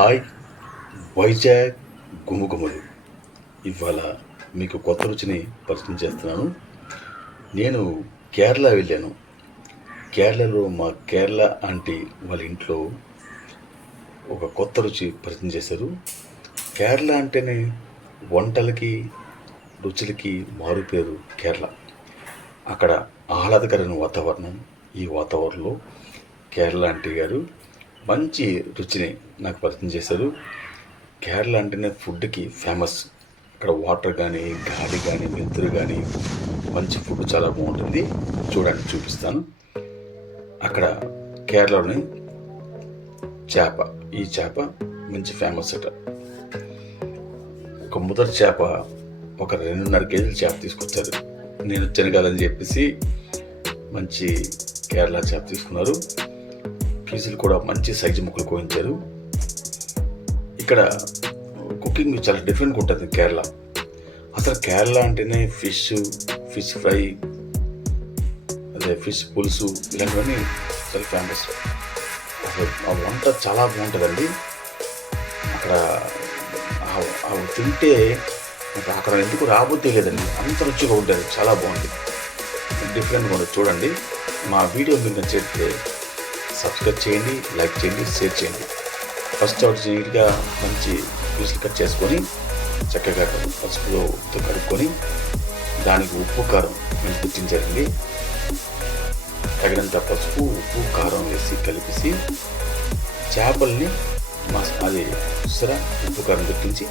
Hi Vizag గుమగుమలు. ఇవాళ మీకు కొత్త రుచిని పరిచయం చేస్తున్నాను. నేను కేరళ వెళ్ళాను. కేరళలో మా కేరళ ఆంటీ వాళ్ళ ఇంట్లో ఒక కొత్త రుచి పరిచయం చేశారు. కేరళ అంటేనే వంటలకి రుచులకి మారుపేరు కేరళ. అక్కడ ఆహ్లాదకరమైన వాతావరణం. ఈ వాతావరణంలో కేరళ ఆంటీ గారు మంచి రుచిని నాకు పరిచయం చేశారు. కేరళ అంటేనే ఫుడ్కి ఫేమస్. అక్కడ వాటర్ కానీ, గాలి కానీ, వెలుతురు కానీ, మంచి ఫుడ్ చాలా బాగుంటుంది. చూడండి, చూపిస్తాను. అక్కడ కేరళలోని చేప, ఈ చేప మంచి ఫేమస్ అట. ఒక ముదర చేప ఒక 2.5 కేజీల చేప తీసుకొచ్చారు. నేను వచ్చాను కదని చెప్పేసి మంచి కేరళ చేప తీసుకున్నారు. పీసులు కూడా మంచి సైజు ముక్కలు కోయించారు. ఇక్కడ కుకింగ్ చాలా డిఫరెంట్గా ఉంటుంది కేరళ. అసలు కేరళ అంటేనే ఫిష్ ఫ్రై, అదే ఫిష్ పులుసు, ఇలాంటివన్నీ చాలా ఫేమస్. ఆ వంట చాలా బాగుంటుందండి. అక్కడ అవి తింటే అక్కడ ఎందుకు రాబోతే లేదండి, అంత రుచిగా ఉంటుంది. చాలా బాగుంటుంది, డిఫరెంట్గా ఉంటుంది. చూడండి, మా వీడియో మీకు నచ్చితే సబ్స్క్రైబ్ చేయండి, లైక్ చేయండి, షేర్ చేయండి. ఫస్ట్ నీట్గా మంచి పీసులు కట్ చేసుకొని చక్కగా పసుపులో కడుక్కొని దానికి ఉప్పు కారం మంచి గుర్తించారండి. తగినంత పసుపు, ఉప్పు, కారం వేసి కలిపేసి చేపల్ని అది చూసారా, ఉప్పు కారం గుర్తించి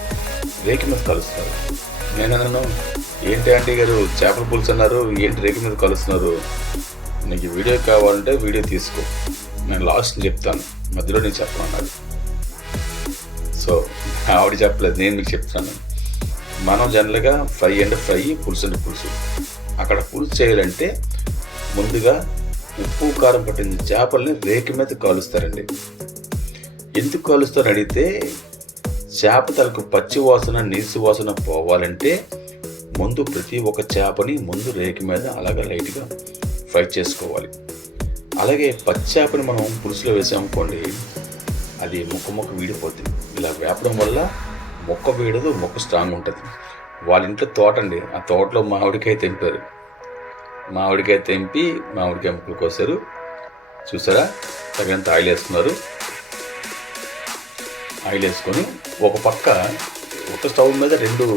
రేకి మీద కలుస్తారు. నేను ఏంటి ఆంటీ గారు చేపల పులుసు అన్నారు, ఏంటి రేకి మీద కలుస్తున్నారు? నీకు వీడియో కావాలంటే వీడియో తీసుకో, నేను లాస్ట్ చెప్తాను, మధ్యలో నేను చెప్పనన్నాడు. సో ఆవిడ చెప్పలేదు, నేను మీకు చెప్తాను. మనం జనరల్గా ఫ్రై అంటే ఫ్రై, పులుసు అంటే పులుసు. అక్కడ పులుసు చేయాలంటే ముందుగా ఉప్పు కారం పట్టిన చేపల్ని రేకి మీద కాలుస్తారండి. ఎందుకు కాలుస్తారని అడిగితే, చేప తలకు పచ్చి వాసన, నీసు వాసన పోవాలంటే ముందు ప్రతి ఒక్క చేపని ముందు రేకి మీద అలాగా లైట్గా ఫ్రై చేసుకోవాలి. అలాగే పచ్చి చేపని మనం పులుసులో వేసామనుకోండి, అది ముక్క వీడిపోతుంది. ఇలా వేపడం వల్ల మొక్క వీడదు, మొక్క స్ట్రాంగ్ ఉంటుంది. వాళ్ళ ఇంట్లో తోట అండి, ఆ తోటలో మామిడికాయ తెంపారు. మామిడికాయ తెంపి మామిడికాయ ముక్కలు కోసారు. చూసారా, తగినంత ఆయిల్ వేసుకున్నారు. ఆయిల్ వేసుకొని ఒక పక్క ఒక స్టవ్ మీద 2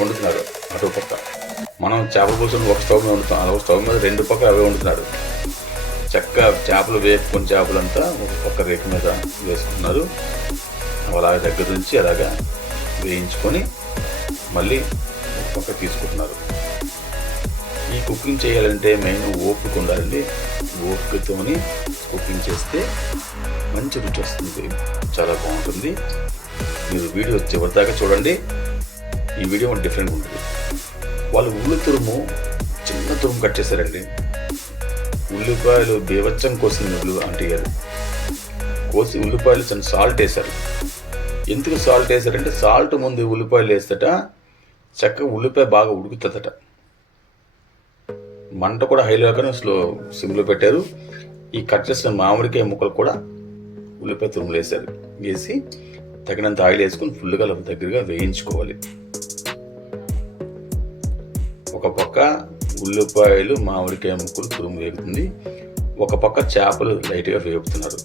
వండుతున్నారు. అటు పక్క మనం చేపల పులుసుని ఒక స్టవ్ మీద వండుతాం, అలా ఒక స్టవ్ మీద 2 పక్క అవే వండుతున్నారు. చక్కగా చేపలు వేపుకొని చేపలంతా ఒక పక్క రేకు మీద వేసుకున్నారు. అలాగే దగ్గర నుంచి అలాగా వేయించుకొని మళ్ళీ ఒక పక్క తీసుకుంటున్నారు. ఈ కుకింగ్ చేయాలంటే మెయిన్ ఓపిక ఉండాలండి. ఓపికతోని కుకింగ్ చేస్తే మంచి రుచి వస్తుంది, చాలా బాగుంటుంది. మీరు వీడియో చివరిదాకా చూడండి. ఈ వీడియో డిఫరెంట్గా ఉంటుంది. వాళ్ళు ఉల్లి తురుము చిన్న తురుము కట్ చేశారండి. ఉల్లిపాయలు బేవచ్చం కోసిన ఆంటీ గారు కోసి ఉల్లిపాయలు చిన్న సాల్ట్ వేశారు. ఎందుకు సాల్ట్ వేశారంటే, సాల్ట్ ముందు ఉల్లిపాయలు వేస్తట చక్కగా ఉల్లిపాయ బాగా ఉడుకుతుందట. మంట కూడా హైలో కానీ సిమ్లో పెట్టారు. ఈ కట్ చేసిన మామిడికాయ ముక్కలు కూడా ఉల్లిపాయ తురుములు వేశారు. వేసి తగినంత ఆయిల్ వేసుకొని ఫుల్గా దగ్గరగా వేయించుకోవాలి. ఒక పక్క ఉల్లిపాయలు, మామిడికాయ ముక్కలు తురుము వేగుతుంది, ఒక పక్క చేపలు లైట్గా వేపుతున్నారు.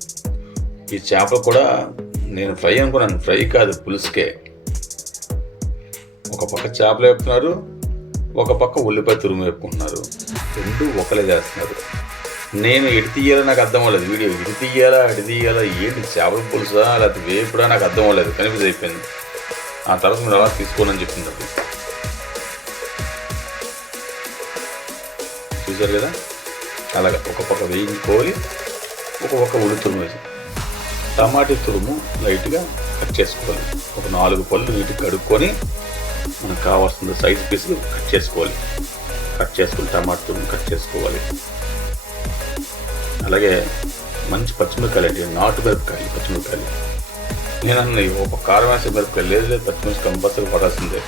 ఈ చేపలు కూడా నేను ఫ్రై అనుకున్నాను, ఫ్రై కాదు, పులుసుకే. ఒక పక్క చేపలు వేపుతున్నారు, ఒక పక్క ఉల్లిపాయ తురుము వేపుకుంటున్నారు. 2 ఒకలే చేస్తున్నారు. నేను ఎటు తీయాలో నాకు అర్థం అవ్వలేదు. వీడియో ఇటు తీయాలా అటు తీయాలా, ఏంటి చేపల పులుసా లేకపోతే వేపుడా నాకు అర్థం అవ్వలేదు, కన్ఫ్యూజ్ అయిపోయింది. ఆ తర్వాత మీరు అలా తీసుకోనని చెప్తున్నారు. చూసారు కదా, అలాగా ఒక పక్క వేయించుకోవాలి, ఒక పక్క ఉల్లి తురుము వేసి టమాటా తురుము లైట్గా కట్ చేసుకోవాలి. ఒక 4 పళ్ళు నీటికి కడుక్కొని మనకు కావాల్సిన సైజ్ పీసులు కట్ చేసుకోవాలి. కట్ చేసుకుని టమాటా తురుము కట్ చేసుకోవాలి. అలాగే మంచి పచ్చిమిరపకాయలు అంటే నాటు మిరపకాయలు, పచ్చిమిరపకాయలు. నేను అన్న ఒక కారం వేసే మిరపకాయలు లేదు, పచ్చిమిరపకాయ కంపల్సరీ పడాల్సిందే.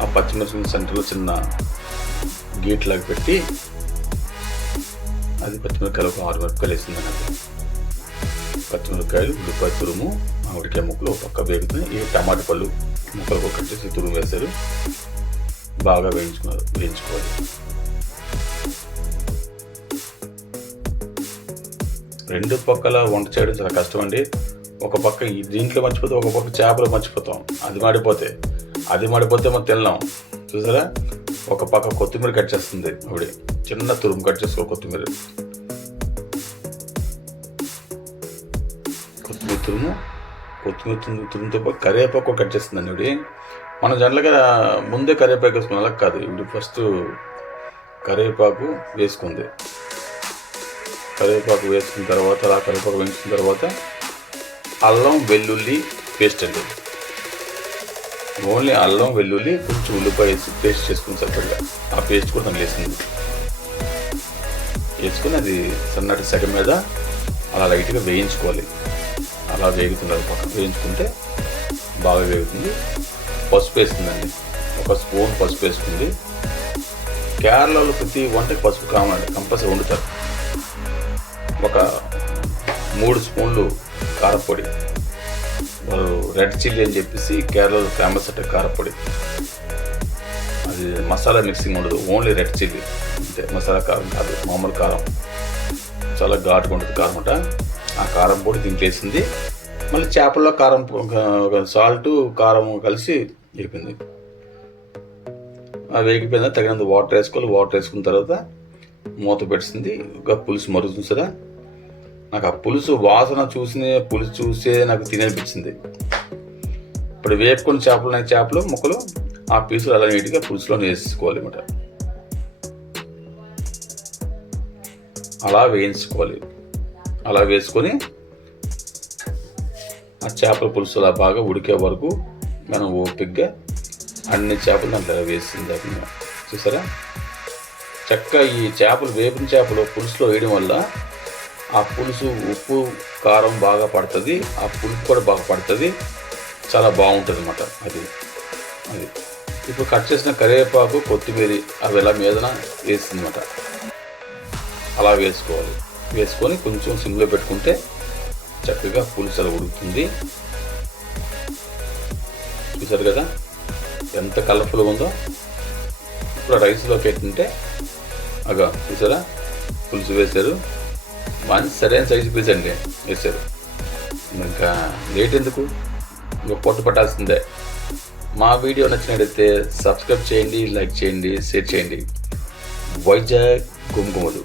ఆ పచ్చిమిరపకాయ సెంటర్లో చిన్న గీట్లాగా పెట్టి అది పచ్చిమిరపకాయలు ఒక 6 మిరపకాయలు వేసింది. నాకు పచ్చిమిరపకాయలు, ఉల్లిపాయ తురుము, మామిడికాయ ముక్కలు ఒక పక్క వేగుతున్నాయి. ఈ టమాటా పళ్ళు ముక్కలు కట్ చేసి తురుము వేశారు. బాగా వేయించుకోవాలి. రెండు పక్కల వంట చేయడం చాలా కష్టం అండి. ఒక పక్క దీంట్లో మర్చిపోతే ఒక పక్క చేపలు మర్చిపోతాం. అది మాడిపోతే మనం తినలేం. చూసారా, ఒక పక్క కొత్తిమీర కట్ చేస్తుంది ఆవిడ. చిన్న తురుము కట్ చేసుకో కొత్తిమీర తురుముతో పాటు కరివేపాకు కట్ చేస్తుందండి ఆవిడ. మనం జనరల్గా ముందే కరివేపాకు వేసుకున్న అలా కాదు. ఇప్పుడు ఫస్ట్ కరివేపాకు వేసుకుంది. కరివేపాకు వేసుకున్న తర్వాత అలా కరివేపాకు వేసుకున్న తర్వాత అల్లం వెల్లుల్లి పేస్ట్ అండి. ఓన్లీ అల్లం వెల్లుల్లి కొంచెం ఉల్లిపాయ వేసి పేస్ట్ చేసుకుని సరిపడగా ఆ పేస్ట్ కూడా దాన్ని వేసుకుని అది సన్నటి సెగ మీద అలా లైట్గా వేయించుకోవాలి. అలా వేగుతున్నారు పక్కన వేయించుకుంటే బాగా వేగుతుంది. పసుపు వేస్తుందండి. ఒక స్పూన్ పసుపు వేసుకుంది. కేరళలో ప్రతి వంటకి పసుపు కావాలండి, కంపల్సరీ వండుతారు. ఒక 3 స్పూన్లు కారపొడి. వాళ్ళు రెడ్ చిల్లీ అని చెప్పేసి కేరళలో ఫేమస్ అంటే కారపొడి. అది మసాలా మిక్సింగ్ ఉండదు, ఓన్లీ రెడ్ చిల్లీ అంతే. మసాలా కారం కాదు, మామూలు కారం. చాలా ఘాటుగా ఉంటుంది కారం అంట. ఆ కారం పొడి దీంట్లో వేసింది. మళ్ళీ చేపల్లో కారం సాల్ట్ కారం కలిసి వేగిపోయింది. ఆ వేగిపోయిన తగినంత వాటర్ వేసుకోవాలి. వాటర్ వేసుకున్న తర్వాత మూత పెట్టింది. ఒక పులుసు మరుగుతుంది సరే. నాకు ఆ పులుసు వాసన చూసే నాకు తిననిపించింది. ఇప్పుడు వేపుకొని చేపలు ముక్కలు ఆ పీసులు అలా నీట్గా పులుసులో వేసుకోవాలి అన్నమాట. అలా వేయించుకోవాలి. అలా వేసుకొని ఆ చేపల పులుసు అలా బాగా ఉడికే వరకు మనం ఓపికగా అన్ని చేపలు దాంట్లో వేసింది. చూసారా, చక్కగా ఈ చేపలు వేపిన చేపలు పులుసులో వేయడం వల్ల ఆ పులుసు ఉప్పు కారం బాగా పడుతుంది, ఆ పులుపు కూడా బాగా పడుతుంది. చాలా బాగుంటుంది అన్నమాట. అది ఇప్పుడు కట్ చేసిన కరివేపాకు కొత్తిమీర అవి ఎలా మీదన వేసిందన్నమాట. అలా వేసుకోవాలి. వేసుకొని కొంచెం సిమ్లో పెట్టుకుంటే చక్కగా పులుసు అలా ఉడుకుతుంది. చూసారు కదా ఎంత కలర్ఫుల్గా ఉందో. ఇప్పుడు రైస్లోకి పెట్టింటే అగా చూసారా పులుసు వేశారు. మంచి సరైన సైజు పీస్ అండి వేశారు. ఇంకా లేట్ ఎందుకు, ఇంకా పొట్టు పట్టాల్సిందే. మా వీడియో నచ్చినట్లయితే సబ్స్క్రైబ్ చేయండి, లైక్ చేయండి, షేర్ చేయండి. వైజాగ్ గుమగుమలు.